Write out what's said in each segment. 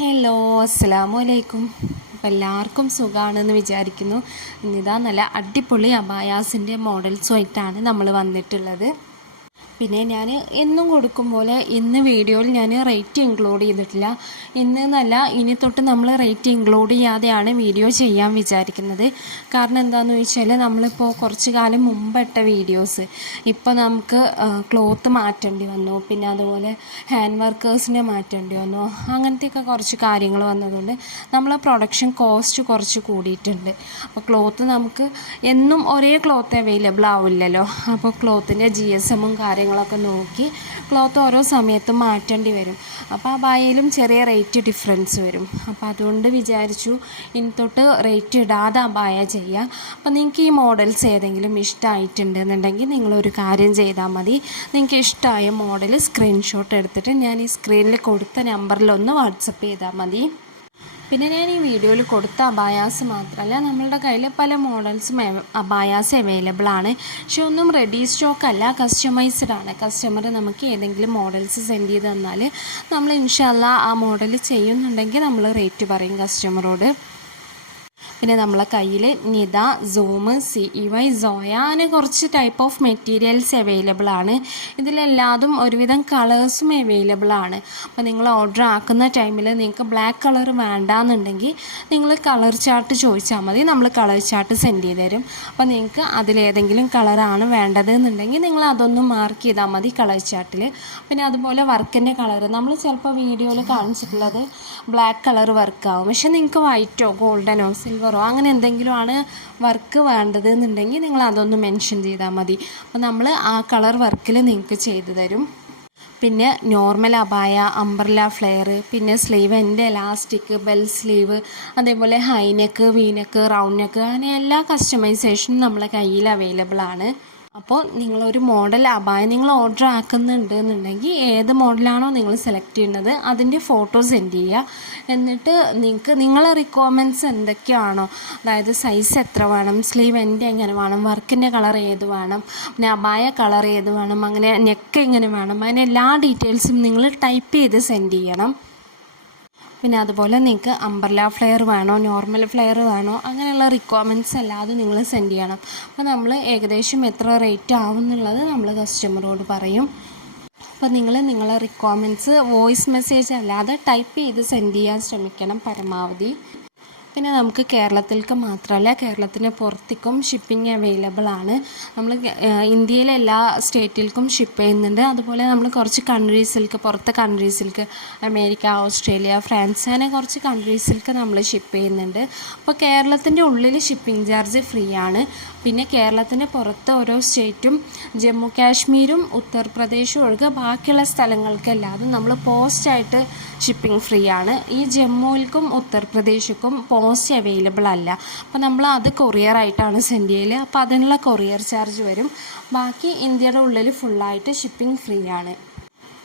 Hello, അസ്സലാമു അലൈക്കും. അപ്പോൾ എല്ലാവർക്കും സുഖമാണെന്ന് വിചാരിക്കുന്നു. ഇന്നിതാ നല്ല അടിപൊളി അബായാസിൻ്റെ മോഡൽസുമായിട്ടാണ് നമ്മൾ വന്നിട്ടുള്ളത്. പിന്നെ ഞാൻ എന്നും കൊടുക്കും പോലെ ഇന്ന് വീഡിയോയിൽ ഞാൻ റേറ്റ് ഇൻക്ലൂഡ് ചെയ്തിട്ടില്ല. ഇന്ന് എന്നല്ല, ഇനി തൊട്ട് നമ്മൾ റേറ്റ് ഇൻക്ലൂഡ് ചെയ്യാതെയാണ് വീഡിയോ ചെയ്യാൻ വിചാരിക്കുന്നത്. കാരണം എന്താണെന്ന് ചോദിച്ചാൽ, നമ്മളിപ്പോൾ കുറച്ച് കാലം മുമ്പ് ഇട്ട വീഡിയോസ് ഇപ്പോൾ നമുക്ക് ക്ലോത്ത് മാറ്റേണ്ടി വന്നു, പിന്നെ അതുപോലെ ഹാൻഡ് വർക്കേഴ്സിനെ മാറ്റേണ്ടി വന്നു, അങ്ങനത്തെയൊക്കെ കുറച്ച് കാര്യങ്ങൾ വന്നതുകൊണ്ട് നമ്മൾ പ്രൊഡക്ഷൻ കോസ്റ്റ് കുറച്ച് കൂടിയിട്ടുണ്ട്. അപ്പോൾ ക്ലോത്ത് നമുക്ക് എന്നും ഒരേ ക്ലോത്ത് അവൈലബിൾ ആവില്ലല്ലോ. അപ്പോൾ ക്ലോത്തിൻ്റെ GSM കാര്യങ്ങളൊക്കെ നോക്കി ക്ലോത്ത് ഓരോ സമയത്തും മാറ്റേണ്ടി വരും. അപ്പോൾ ആ ബായയിലും ചെറിയ റേറ്റ് ഡിഫറൻസ് വരും. അപ്പോൾ അതുകൊണ്ട് വിചാരിച്ചു ഇനി തൊട്ട് റേറ്റ് ഇടാതെ ആ ബായ ചെയ്യാം. അപ്പോൾ നിങ്ങൾക്ക് ഈ മോഡൽസ് ഏതെങ്കിലും ഇഷ്ടമായിട്ടുണ്ടെന്നുണ്ടെങ്കിൽ നിങ്ങളൊരു കാര്യം ചെയ്താൽ മതി. നിങ്ങൾക്ക് ഇഷ്ടമായ മോഡൽ സ്ക്രീൻഷോട്ട് എടുത്തിട്ട് ഞാൻ ഈ സ്ക്രീനിൽ കൊടുത്ത നമ്പറിലൊന്ന് വാട്സപ്പ് ചെയ്താൽ മതി. പിന്നെ ഞാൻ ഈ വീഡിയോയിൽ കൊടുത്ത അബായാസ് മാത്രമല്ല, നമ്മളുടെ കയ്യിൽ പല മോഡൽസും അബായാസ് അവൈലബിൾ ആണ്. പക്ഷെ ഒന്നും റെഡി സ്റ്റോക്ക് അല്ല, കസ്റ്റമൈസ്ഡ് ആണ്. കസ്റ്റമർ നമുക്ക് ഏതെങ്കിലും മോഡൽസ് സെൻഡ് ചെയ്ത് തന്നാൽ നമ്മൾ ഇൻഷാല്ലാ ആ മോഡൽ ചെയ്യുന്നുണ്ടെങ്കിൽ നമ്മൾ റേറ്റ് പറയും കസ്റ്റമറോട്. പിന്നെ നമ്മളെ കയ്യിൽ നിത, സൂം, CEY, സോയ അങ്ങനെ കുറച്ച് ടൈപ്പ് ഓഫ് മെറ്റീരിയൽസ് അവൈലബിൾ ആണ്. ഇതിലെല്ലാതും ഒരുവിധം കളേഴ്സും അവൈലബിൾ ആണ്. അപ്പോൾ നിങ്ങൾ ഓർഡർ ആക്കുന്ന ടൈമിൽ നിങ്ങൾക്ക് ബ്ലാക്ക് കളർ വേണ്ടാന്നുണ്ടെങ്കിൽ നിങ്ങൾ കളർ ചാർട്ട് ചോദിച്ചാൽ മതി, നമ്മൾ കളർ ചാർട്ട് സെൻഡ് ചെയ്ത് തരും. അപ്പോൾ നിങ്ങൾക്ക് അതിലേതെങ്കിലും കളറാണ് വേണ്ടത് എന്നുണ്ടെങ്കിൽ നിങ്ങൾ അതൊന്ന് മാർക്ക് ചെയ്താൽ മതി കളർ ചാർട്ടിൽ. പിന്നെ അതുപോലെ വർക്കിൻ്റെ കളർ നമ്മൾ ചിലപ്പോൾ വീഡിയോയിൽ കാണിച്ചിട്ടുള്ളത് ബ്ലാക്ക് കളർ വർക്കാവും, പക്ഷെ നിങ്ങൾക്ക് വൈറ്റോ ഗോൾഡനോ സിൽവറോ അങ്ങനെ എന്തെങ്കിലും ആണ് വർക്ക് വേണ്ടത് എന്നുണ്ടെങ്കിൽ നിങ്ങൾ അതൊന്ന് മെൻഷൻ ചെയ്താൽ മതി. അപ്പോൾ നമ്മൾ ആ കളർ വർക്കിൽ നിങ്ങൾക്ക് ചെയ്തു തരും. പിന്നെ നോർമൽ അബായ, അംബ്രല ഫ്ലെയർ, പിന്നെ സ്ലീവ് എൻ്റെ എലാസ്റ്റിക്, ബെൽ സ്ലീവ്, അതേപോലെ ഹൈനെക്ക്, വീനെക്ക്, റൗണ്ട് നെക്ക്, അങ്ങനെ എല്ലാ കസ്റ്റമൈസേഷനും നമ്മളെ കയ്യിൽ അവൈലബിൾ ആണ്. അപ്പോൾ നിങ്ങളൊരു മോഡൽ അബായ നിങ്ങൾ ഓർഡർ ആക്കുന്നുണ്ട് എന്നുണ്ടെങ്കിൽ ഏത് മോഡലാണോ നിങ്ങൾ സെലക്ട് ചെയ്യുന്നത് അതിൻ്റെ ഫോട്ടോ സെൻഡ് ചെയ്യുക. എന്നിട്ട് നിങ്ങൾക്ക് നിങ്ങളെ റിക്വയർമെൻറ്റ്സ് എന്തൊക്കെയാണോ, അതായത് സൈസ് എത്ര വേണം, സ്ലീവ് എൻ്റെ എങ്ങനെ വേണം, വർക്കിൻ്റെ കളർ ഏത് വേണം, പിന്നെ അബായ കളർ ഏത് വേണം, അങ്ങനെ നെക്ക് എങ്ങനെ വേണം, അങ്ങനെ എല്ലാ ഡീറ്റെയിൽസും നിങ്ങൾ ടൈപ്പ് ചെയ്ത് സെൻഡ് ചെയ്യണം. പിന്നെ അതുപോലെ നിങ്ങൾക്ക് അംബ്രല ഫ്ലെയർ വേണോ, നോർമൽ ഫ്ലെയർ വേണോ, അങ്ങനെയുള്ള റിക്വയർമെൻറ്റ്സ് അല്ലാതെ നിങ്ങൾ സെൻഡ് ചെയ്യണം. അപ്പോൾ നമ്മൾ ഏകദേശം എത്ര റേറ്റ് ആവും എന്നുള്ളത് നമ്മൾ കസ്റ്റമറോട് പറയും. അപ്പോൾ നിങ്ങളെ റിക്വയർമെൻറ്റ്സ് വോയിസ് മെസ്സേജ് അല്ലാതെ ടൈപ്പ് ചെയ്ത് സെൻഡ് ചെയ്യാൻ ശ്രമിക്കണം പരമാവധി. പിന്നെ നമുക്ക് കേരളത്തിലേക്ക് മാത്രമല്ല, കേരളത്തിന് പുറത്തേക്കും ഷിപ്പിംഗ് അവൈലബിൾ ആണ്. നമ്മൾ ഇന്ത്യയിലെ എല്ലാ സ്റ്റേറ്റിലേക്കും ഷിപ്പ് ചെയ്യുന്നുണ്ട്. അതുപോലെ നമ്മൾ കുറച്ച് കൺട്രീസിലേക്ക്, പുറത്തെ കൺട്രീസിലേക്ക്, അമേരിക്ക, ഓസ്ട്രേലിയ, ഫ്രാൻസ്, അങ്ങനെ കുറച്ച് കൺട്രീസിലേക്ക് നമ്മൾ ഷിപ്പ് ചെയ്യുന്നുണ്ട്. അപ്പോൾ കേരളത്തിൻ്റെ ഉള്ളിൽ ഷിപ്പിംഗ് ചാർജ് ഫ്രീ ആണ്. പിന്നെ കേരളത്തിന് പുറത്ത് ഓരോ സ്റ്റേറ്റും, ജമ്മു കാശ്മീരും ഉത്തർപ്രദേശും ഒഴികെ ബാക്കിയുള്ള സ്ഥലങ്ങൾക്കെല്ലാതും നമ്മൾ പോസ്റ്റായിട്ട് ഷിപ്പിംഗ് ഫ്രീ ആണ്. ഈ ജമ്മുവിൽക്കും ഉത്തർപ്രദേശിക്കും പോസ്റ്റ് അവൈലബിൾ അല്ല. അപ്പോൾ നമ്മൾ അത് കൊറിയറായിട്ടാണ് സെൻഡ് ചെയ്യൽ. അപ്പോൾ അതിനുള്ള കൊറിയർ ചാർജ് വരും. ബാക്കി ഇന്ത്യയുടെ ഉള്ളിൽ ഫുള്ളായിട്ട് ഷിപ്പിംഗ് ഫ്രീ ആണ്.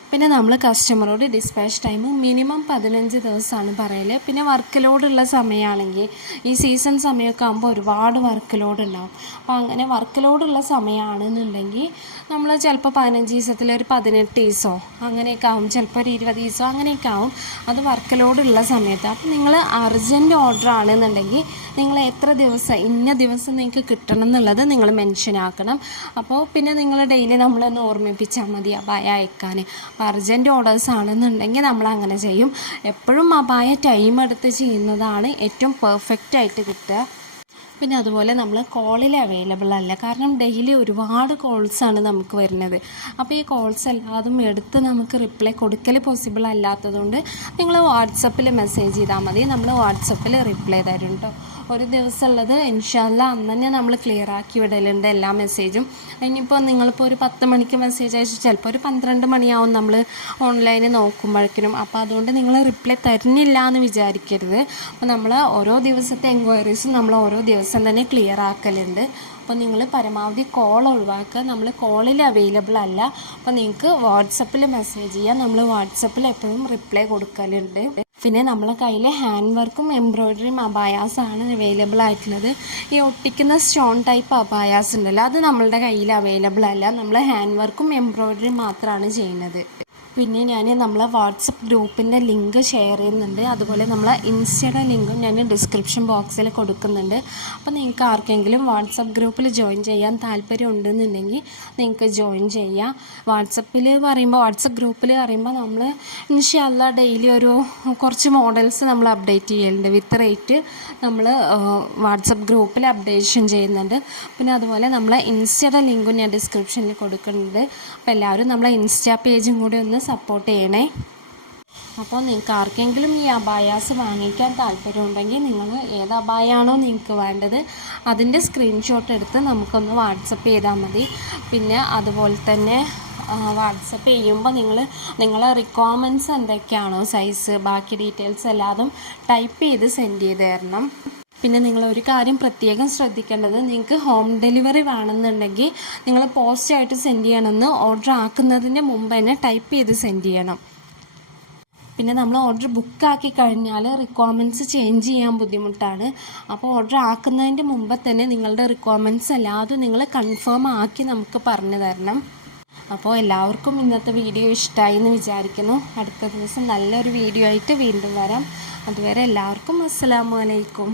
പിന്നെ നമ്മൾ കസ്റ്റമറോട് ഡിസ്പാച്ച് ടൈം മിനിമം 15 ദിവസമാണ് പറയൽ. പിന്നെ വർക്ക് ലോഡുള്ള സമയമാണെങ്കിൽ ഈ സീസൺ സമയമൊക്കെ ആകുമ്പോൾ ഒരുപാട് വർക്ക് ലോഡ് ഉണ്ടാകും. അപ്പോൾ അങ്ങനെ വർക്ക് ലോഡുള്ള സമയമാണെന്നുണ്ടെങ്കിൽ നമ്മൾ ചിലപ്പോൾ 15 ദിവസത്തിൽ ഒരു 18 ദിവസമോ അങ്ങനെയൊക്കെ ആവും, ചിലപ്പോൾ ഒരു 20 ദിവസമോ അങ്ങനെയൊക്കെ ആവും. അത് വർക്ക് ലോഡുള്ള സമയത്ത്. അപ്പോൾ നിങ്ങൾ അർജൻറ്റ് ഓർഡർ ആണെന്നുണ്ടെങ്കിൽ നിങ്ങൾ എത്ര ദിവസം, ഇന്ന ദിവസം നിങ്ങൾക്ക് കിട്ടണം എന്നുള്ളത് നിങ്ങൾ മെൻഷൻ ആക്കണം. അപ്പോൾ പിന്നെ നിങ്ങൾ ഡെയിലി നമ്മളൊന്ന് ഓർമ്മിപ്പിച്ചാൽ മതി അബായ അയക്കാൻ. അപ്പോൾ അർജൻറ്റ് ഓർഡേഴ്സ് ആണെന്നുണ്ടെങ്കിൽ നമ്മൾ അങ്ങനെ ചെയ്യും. എപ്പോഴും അബായ ടൈം എടുത്ത് ചെയ്യുന്നതാണ് ഏറ്റവും പെർഫെക്റ്റ് ആയിട്ട് കിട്ടുക. പിന്നെ അതുപോലെ നമ്മൾ കോളിൽ അവൈലബിൾ അല്ല, കാരണം ഡെയിലി ഒരുപാട് കോൾസാണ് നമുക്ക് വരുന്നത്. അപ്പോൾ ഈ കോൾസ് എല്ലാതും എടുത്ത് നമുക്ക് റിപ്ലൈ കൊടുക്കൽ പോസിബിൾ അല്ലാത്തതുകൊണ്ട് നിങ്ങൾ വാട്സപ്പിൽ മെസ്സേജ് ചെയ്താൽ മതി, നമ്മൾ വാട്സപ്പിൽ റിപ്ലൈ തരും കേട്ടോ. ഒരു ദിവസം ഉള്ളത് ഇൻഷാല്ലാ അന്ന് തന്നെ നമ്മൾ ക്ലിയർ ആക്കി വിടലുണ്ട് എല്ലാ മെസ്സേജും. ഇനിയിപ്പോൾ നിങ്ങളിപ്പോൾ ഒരു 10 മണിക്ക് മെസ്സേജ് അയച്ചു, ചിലപ്പോൾ ഒരു 12 മണിയാവും നമ്മൾ ഓൺലൈനിൽ നോക്കുമ്പോഴേക്കും. അപ്പോൾ അതുകൊണ്ട് നിങ്ങൾ റിപ്ലൈ തരുന്നില്ല എന്ന് വിചാരിക്കരുത്. അപ്പോൾ നമ്മൾ ഓരോ ദിവസത്തെ എൻക്വയറീസും നമ്മൾ ഓരോ ദിവസം തന്നെ ക്ലിയർ ആക്കലുണ്ട്. അപ്പോൾ നിങ്ങൾ പരമാവധി കോൾ ഒഴിവാക്കുക, നമ്മൾ കോളിൽ അവൈലബിൾ അല്ല. അപ്പോൾ നിങ്ങൾക്ക് വാട്സപ്പിൽ മെസ്സേജ് ചെയ്യാം, നമ്മൾ വാട്സപ്പിൽ എപ്പോഴും റിപ്ലൈ കൊടുക്കലുണ്ട്. പിന്നെ നമ്മളെ കയ്യിൽ ഹാൻഡ് വർക്കും എംബ്രോയ്ഡറിയും അബായാസാണ് അവൈലബിൾ ആയിട്ടുള്ളത്. ഈ ഒട്ടിക്കുന്ന സ്റ്റോൺ ടൈപ്പ് അബായാസ് ഉണ്ടല്ലോ, അത് നമ്മളുടെ കയ്യിൽ അവൈലബിൾ അല്ല. നമ്മൾ ഹാൻഡ് വർക്കും എംബ്രോയ്ഡറിയും മാത്രമാണ് ചെയ്യുന്നത്. പിന്നെ ഞാൻ നമ്മളെ വാട്സപ്പ് ഗ്രൂപ്പിൻ്റെ ലിങ്ക് ഷെയർ ചെയ്യുന്നുണ്ട്. അതുപോലെ നമ്മളെ ഇൻസ്റ്റയുടെ ലിങ്കും ഞാൻ ഡിസ്ക്രിപ്ഷൻ ബോക്സിൽ കൊടുക്കുന്നുണ്ട്. അപ്പോൾ നിങ്ങൾക്ക് ആർക്കെങ്കിലും വാട്സപ്പ് ഗ്രൂപ്പിൽ ജോയിൻ ചെയ്യാൻ താല്പര്യം ഉണ്ടെന്നുണ്ടെങ്കിൽ നിങ്ങൾക്ക് ജോയിൻ ചെയ്യാം. വാട്സപ്പ് ഗ്രൂപ്പിൽ പറയുമ്പോൾ നമ്മൾ ഇൻഷാ അല്ലാഹ് ഡെയിലി ഒരു കുറച്ച് മോഡൽസ് നമ്മൾ അപ്ഡേറ്റ് ചെയ്യലുണ്ട്. വിത്ത് റേറ്റ് നമ്മൾ വാട്സപ്പ് ഗ്രൂപ്പിൽ അപ്ഡേഷൻ ചെയ്യുന്നുണ്ട്. പിന്നെ അതുപോലെ നമ്മളെ ഇൻസ്റ്റയുടെ ലിങ്കും ഞാൻ ഡിസ്ക്രിപ്ഷനിൽ കൊടുക്കുന്നുണ്ട്. അപ്പോൾ എല്ലാവരും നമ്മളെ ഇൻസ്റ്റാ പേജും കൂടി ഒന്ന് സപ്പോർട്ട് ചെയ്യണേ. അപ്പോൾ നിങ്ങൾക്ക് ആർക്കെങ്കിലും ഈ അബായാസ് വാങ്ങിക്കാൻ താല്പര്യമുണ്ടെങ്കിൽ നിങ്ങൾ ഏത് അബായാണോ നിങ്ങൾക്ക് വേണ്ടത് അതിൻ്റെ സ്ക്രീൻഷോട്ട് എടുത്ത് നമുക്കൊന്ന് വാട്സപ്പ് ചെയ്താൽ മതി. പിന്നെ അതുപോലെ തന്നെ വാട്സപ്പ് ചെയ്യുമ്പോൾ നിങ്ങളെ റിക്വയർമെൻറ്റ്സ് എന്തൊക്കെയാണോ സൈസ് ബാക്കി ഡീറ്റെയിൽസ് എല്ലാതും ടൈപ്പ് ചെയ്ത് സെൻഡ് ചെയ്ത് തരണം. പിന്നെ നിങ്ങളൊരു കാര്യം പ്രത്യേകം ശ്രദ്ധിക്കേണ്ടത്, നിങ്ങൾക്ക് ഹോം ഡെലിവറി വേണമെന്നുണ്ടെങ്കിൽ നിങ്ങൾ പോസ്റ്റായിട്ട് സെൻഡ് ചെയ്യണമെന്ന് ഓർഡർ ആക്കുന്നതിൻ്റെ മുമ്പ് തന്നെ ടൈപ്പ് ചെയ്ത് സെൻഡ് ചെയ്യണം. പിന്നെ നമ്മൾ ഓർഡർ ബുക്കാക്കി കഴിഞ്ഞാൽ റിക്വയർമെൻറ്റ്സ് ചേഞ്ച് ചെയ്യാൻ ബുദ്ധിമുട്ടാണ്. അപ്പോൾ ഓർഡർ ആക്കുന്നതിൻ്റെ മുമ്പ് തന്നെ നിങ്ങളുടെ റിക്വയർമെൻറ്റ്സ് എല്ലാതും നിങ്ങൾ കൺഫേം ആക്കി നമുക്ക് പറഞ്ഞു തരണം. അപ്പോൾ എല്ലാവർക്കും ഇന്നത്തെ വീഡിയോ ഇഷ്ടമായി എന്ന് വിചാരിക്കുന്നു. അടുത്ത ദിവസം നല്ലൊരു വീഡിയോ ആയിട്ട് വീണ്ടും വരാം. അതുവരെ എല്ലാവർക്കും അസ്സലാമു അലൈക്കും.